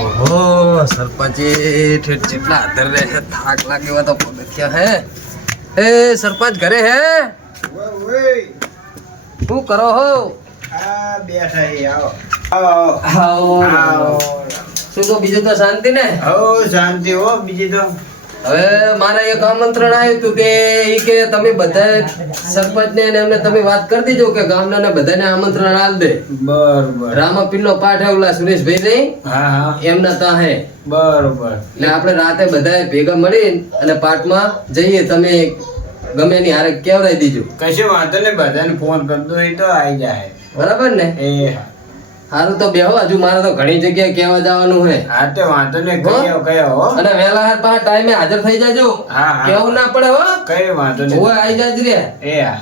ઓહો સરપંચે ઠેઠ જેટલા આદર રહે છે થાક લાગ્યો તો પગથિયા હે એ સરપંચ ઘરે હે શું કરો હો શું તો બીજું તો શાંતિ ને શાંતિ હો બીજી તો હવે મારે એક આમંત્રણ આવ્યું હતું કે ઈ કે તમે બધા સરપંચ ને એમને તમે વાત કરી દીજો કે ગામના ને બધાને આમંત્રણ આલ દે. બરોબર રામાપીર નો પાઠ આવલા સુરેશભાઈ નહીં હા એમના તા હે બરોબર એટલે આપણે રાતે બધા ભેગા મળી અને પાઠમાં જઈએ. તમે ગમે ની હારે કેવડાવી દીજો. કશો વાંધો ને બધાને ફોન કરી દો એ તો આવી જાય બરાબર ને? એ હારું તો બેહો, હજુ મારે તો ઘણી જગ્યાએ કેવા જવાનું હે. હા તે વાંધો ને કયો હો અને વહેલા હાર પાછા ટાઈમે હાજર થઈ જાજો. હા કેવું ના પડે હો. કઈ વાંધો ને ઓય આવી જાજ રે. એ હા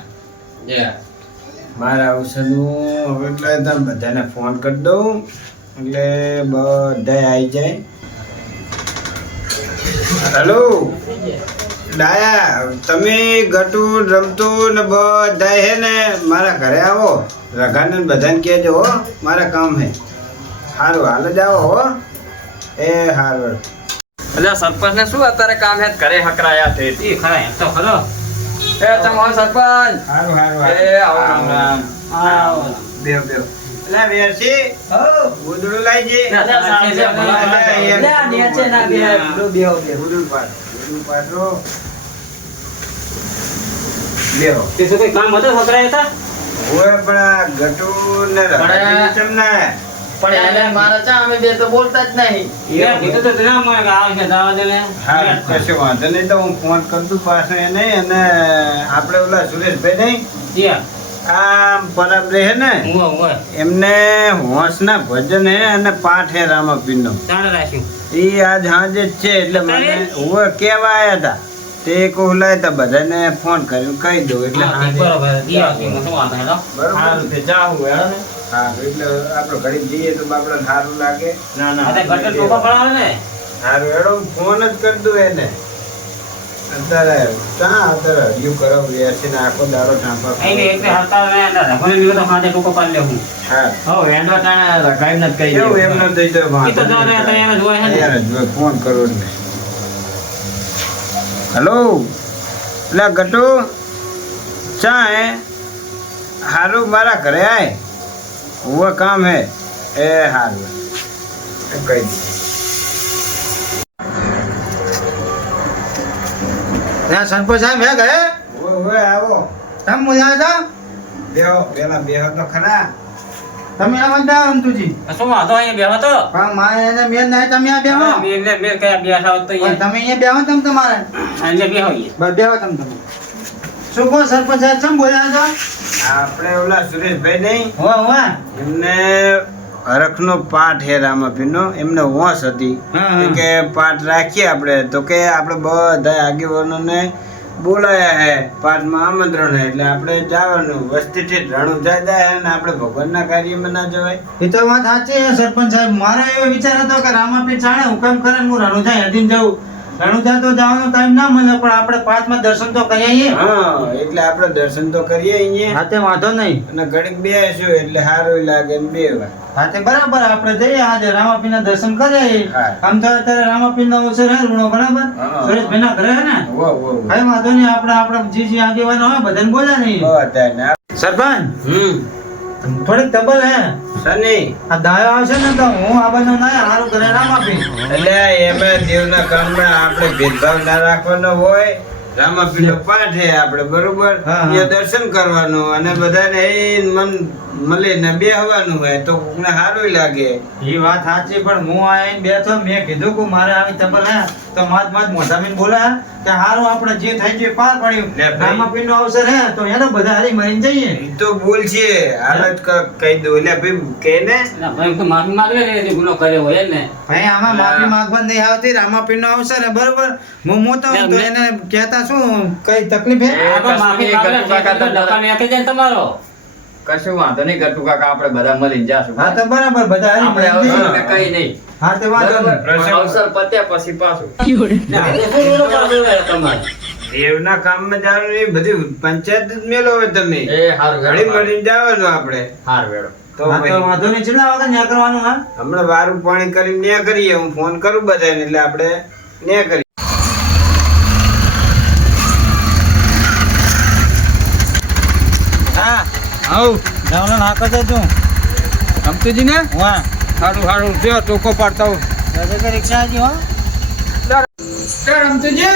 મારા અવસરનું હવે એટલે તમે બધાને ફોન કરી દઉં એટલે બધા આવી જાય. હેલો ડાયા, તમે ગટું રમતું ને બધા હે ને મારા ઘરે આવો. રઘાને બધાને કહેજો હો, મારા કામ હે. સારું હાલ જ આવો હો. એ સારું. એટલે સરપંચ ને શું અત્યારે કામ હે? ઘરે હકરાયા છે. ઈ ખરા એમ તો ખરો. એ તમારો સરપંચ. સારું સારું. એ આવો રામ રામ. આવો બેહો બેહો. લા વેરસી હો ઉદડું લાઈજે. ઉદડું પાડો. બેહો. તે શું કોઈ કામ હતું છોકરાએ હતા? ઓય પણ આ ગટુ ને રઘાજી ચમ ના પણ એને મારા ચા અમે બે તો બોલતા જ નહીં. એ કીધું તો ના મને કે આવે છે જવા દે ને. હા કશો વાંધો નહીં તો હું ફોન કરું છું પાછો એને. અને આપણે ઓલા સુરેશભાઈ નહીં ત્યાં આ પરાબરે હે ને હું એમને હોંશના ભજન હે અને પાઠ હે રામાપીરનો. તાણે રાખ્યું. એ આજ હાજે જ છે એટલે મને ઓય કેવા આયા હતા તે કોહલાય તો બધાને ફોન કરીને કહી દઉં એટલે હાજે. બરોબર દિયા કે શું વાંધો હેલો. બરોબર તે જાવું હેડો ને. હા એટલે આપણે ઘડી જઈએ તો આપણને સારું લાગે. ના આ તે ગટર ટોપા પડાવે ને. સારું હેડો હું ફોન જ કરી દઉં એને. અત્યારે અત્યારે હરિયું કરાવું વેચીને આખો દાડો ટાંપા આઈને એટલે હરતા ને રઘુને લીધો તો હાથે ટોકો પાડી લેવું. હા હો વેંડો તાણે રખાઈ ન કરી એવું એમ ન થઈ તો ઈ તો જાણે તો એને જોય હે ને. યાર જો ફોન કરો ને. હેલો એટલે ગટુ ચા હે? હારું મારા ઘરે આય. वो काम है ए हारू कई ના સરપંચ સાહેબ હે ઘરે? ओए आवो તમે મજા હતા? બેહો પેલા બેહો તો ખરા. તમે આવા બે અંતુજી શું વાંધો અહીંયા બેહો તો. પણ મારે એને મેલ નહીં તમે આ બેહો. મેં કયા બેઠા હોત તો પણ તમે અહીંયા બેહો તમે તમારે અહીંયા બેહો ઈ. બસ બેહો તમે શું કહો સરપંચ સાહેબ ચમ બોલ્યા છો? આપણે ઓલા સુરેશભાઈ નહીં હો હો એમને હરખનો પાઠ હે રામાપીરનો. એમને હોશ હતી કે પાઠ રાખીએ આપણે તો કે આપણે બધા આગેવાનોને બોલાયા હે પાઠમાં આમંત્રણ હે એટલે આપણે જવાનું. વસ્તીથી રણું જાય ને આપણે ભગવાનના કાર્યમાં ના જવાય. એ તો વાત સાચી છે સરપંચ સાહેબ. મારો એવો વિચાર હતો કે રામાપીર જાણે હુકમ કરે ને હું રણુજા હેડીને જાઉં. રણુજા તો જવાનો ટાઈમ ના મળે પણ આપણે પાંચમાં દર્શન તો કરી આવીએ. હા એટલે આપણે દર્શન તો કરીએ અહીંયા. હાથે વાંધો નહીં. અને ઘડીક બેસીશું એટલે સારું લાગે ને બેવા. હાથે બરાબર આપણે જઈએ આજે રામાપીર ના દર્શન કરીએ. હા. આમ તો અત્યારે રામાપીર નો અવસર હે રૂણો બરાબર. હા. સુરેશભાઈ ના ઘરે હે ને? વો વો કઈ વાંધો નહીં. આપણે જે આગેવાનો હોય બધાને બોલ્યા નહીં. બધાને સરપંચ થોડીક તબલ હે સની આ દાયો આવશે ને તો હું આ બધું ના હારું કરે રામાપીર. એટલે એમાં દેવના કામમાં આપણે ભેદભાવ ના રાખવાનો હોય. રામાપીરનો પાઠ હે આપણે બરોબર. હા, હા. એ દર્શન કરવાનું અને બધાને એ મન મળીને બેહવાનું હોય તો કોકને સારું લાગે. એ વાત સાચી પણ હું આઈને બેઠો મેં કીધું કે મારે આવી તબલ હે તો માત મોઢા મીન બોલા કે હારું આપણે જે થઈ ગયું પાર લે પડ્યું. ભાઈ. રામાપીર નો અવસર હે તો એને બધા હારી મરીને જઈએ. એ તો બોલ છે હાલત કહી દઉં એટલે ભાઈ કે ને ના ભાઈ કોઈ માફી માંગે ને જે ગુનો કર્યો હોય ને. ભાઈ આમાં માફી માંગવા નહીં આવતી. રામાપીર નો અવસર હે બરોબર. હું મોટો હું તો એને કહેતા શું કઈ તકલીફ હે? આપણે માફી માંગે તો દુકાને આપી જાય તમારો. કશું વાંધો નહીં ગટુ કાકા, આપણે બધા મળીને જાશું. હા તો બરાબર બધા હારી આપણે મરીને અવસર જઈએ. કે કઈ નહીં. હા તો વાંધો નહીં. બરાબર. અવસર પત્યા પછી પાછું ના, આપણે શું ગુનો કર્યો તમારે? દેવના કામમાં જવાનું એ બધી પંચાયત જ મેલો હોય તમે. એ હારું ઘડી મળીને જવાનું આપણે. હાર વેળો તો હા, તો ભાઈ વાંધો નહીં ચેટલા વાગે ન્યા કરવાનું હા હમણાં વારું પાણી કરીને ને કરીએ, હું ફોન કરું બધાને એટલે આપણે ને કરીએ. હા આવ જાવનો ના કરતો તું સમતુજી ને વાહ સારું સારું જો ટોકો પાડતા હું દાદા રિક્ષા આવી હો સમતુજી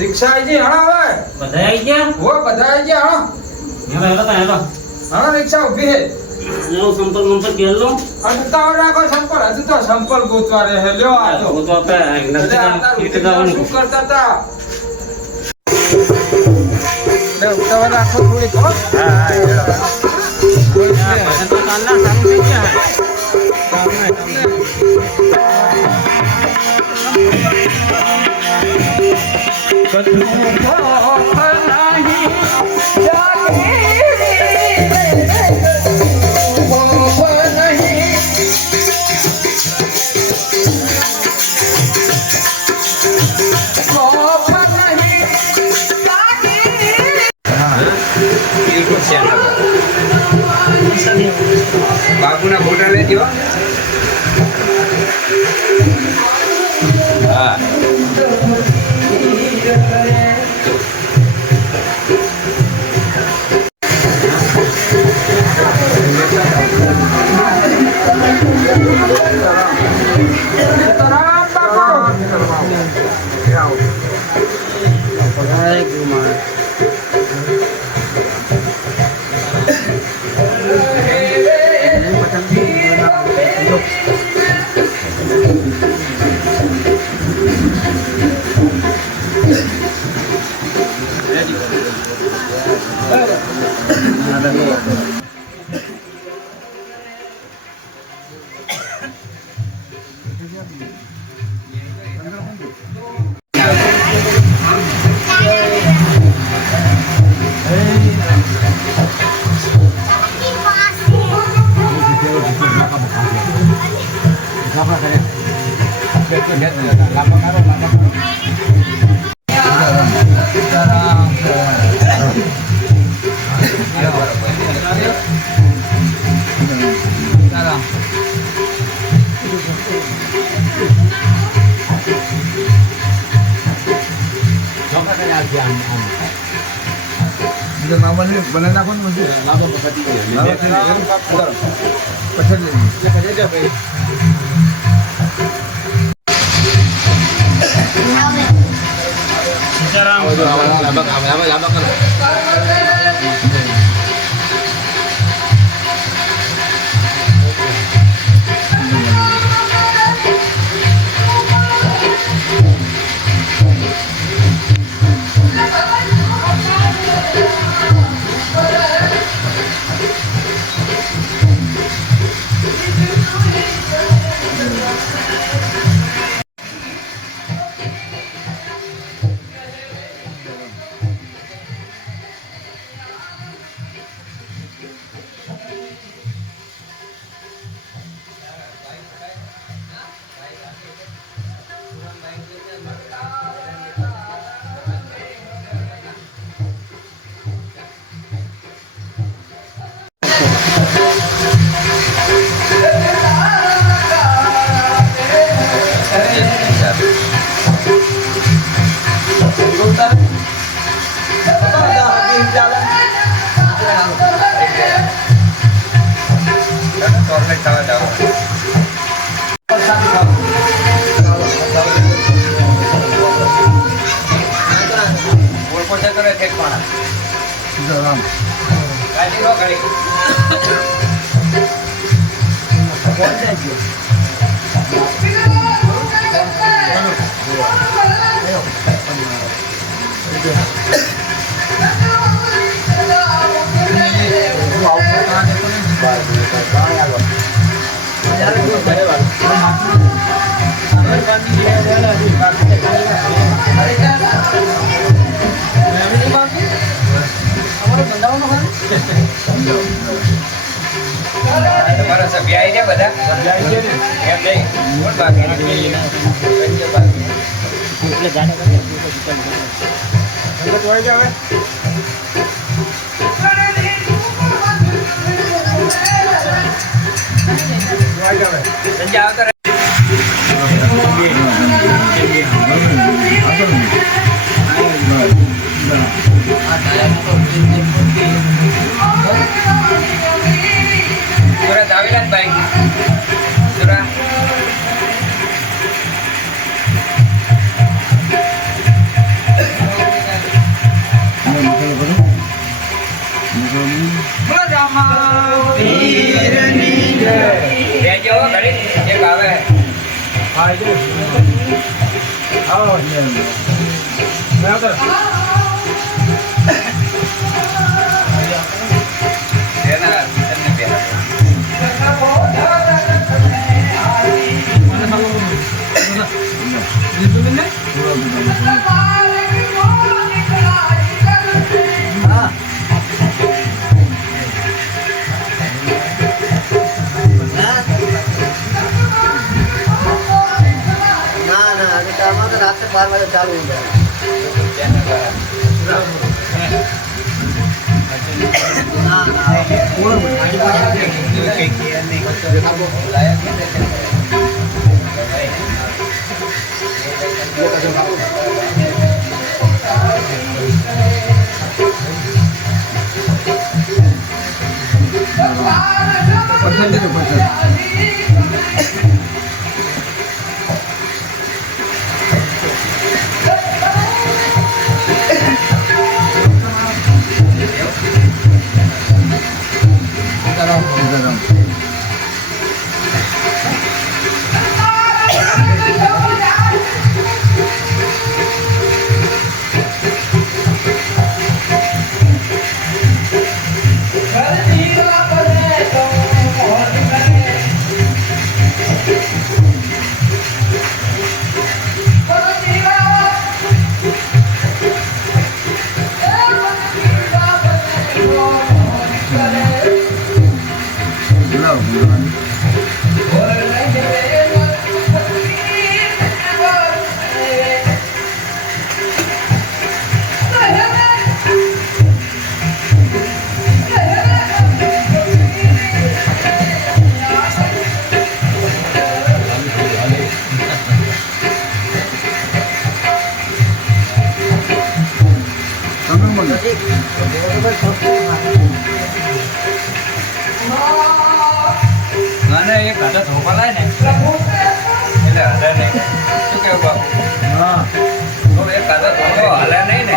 રિક્ષા આવી ગઈ હાલો હવે બધા આવી ગયા હો બધા આવી ગયા હાલો હેલો હાલો રિક્ષા ઊભી હે સંપર્ક ગયેલો હજુ તો રાખો સંપલ હજુ તો સંપલ ગોતવા રહે હે લ્યો આ તો તો આપણે એટલે આ તાર નક્કી ઉઠીને શું કરતા હતા લે ઉતાવળ રાખો થોડીક હો બાપુના ફોટા લેજો હા તમારા સભ્ય આવી ગયા બધા એમ નહીં કોણ બાકી સંજય આવતો રહે. સુરત આવેલા જ ભાઈ સુરત રહેજો ઘડી એક આવે એના તમને પહેલા ના ના આજે તો અમારે તો રાત્રે 12 વાગે ચાલુ થઈ જાય. ના ના મને એક હાથે ધોકા લાય ને એટલે હાલે નહીં શું કેવું બાપુ તો એક હાથે ધોકો હાલે નહીં ને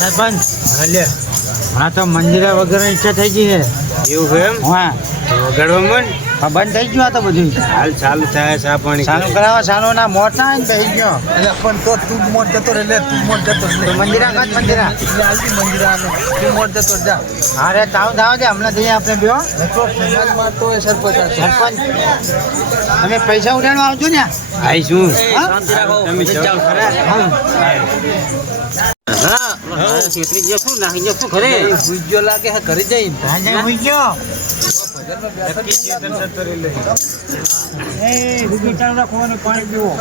સરપંચ હલે હા તો મંદિરે વગર ઈચ્છા થઈ ગઈ છે એવું છે એમ હા વગાડવા મન હા, બંધ થઈ ગયું આ તો બધું હાલ ચાલુ થાય ચા પાણી ચાલુ કરાવવા ચાલુ ના મોટ ના આવે ને થઈ ગયો એટલે પણ તો તું મોટ જતો રે લે તું મોટ જતો રે તો મંદિરા કાચ મંદિરા એટલે આલતી મંદિરા ને તું મોટ જતો રે, જા અરે તાવ તાવ દે હમણાં જઈએ આપણે બે તો સમાજમાં તો એ સરપંચ હશે. સરપંચ તમે પૈસા ઉડાડવા આવજો ને આવીશું હા? તમે જાઓ ખરા છેતરી ગયા શું નાખી ગયા શું ખરે ભૂજો લાગે છે ઘરે જઈ રાજા હોઈ ગયો એ રૂબી ચાલુ રાખવાનું પાણી પીવો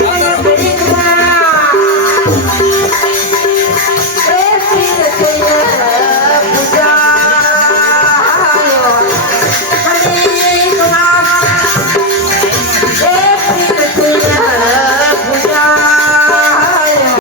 આ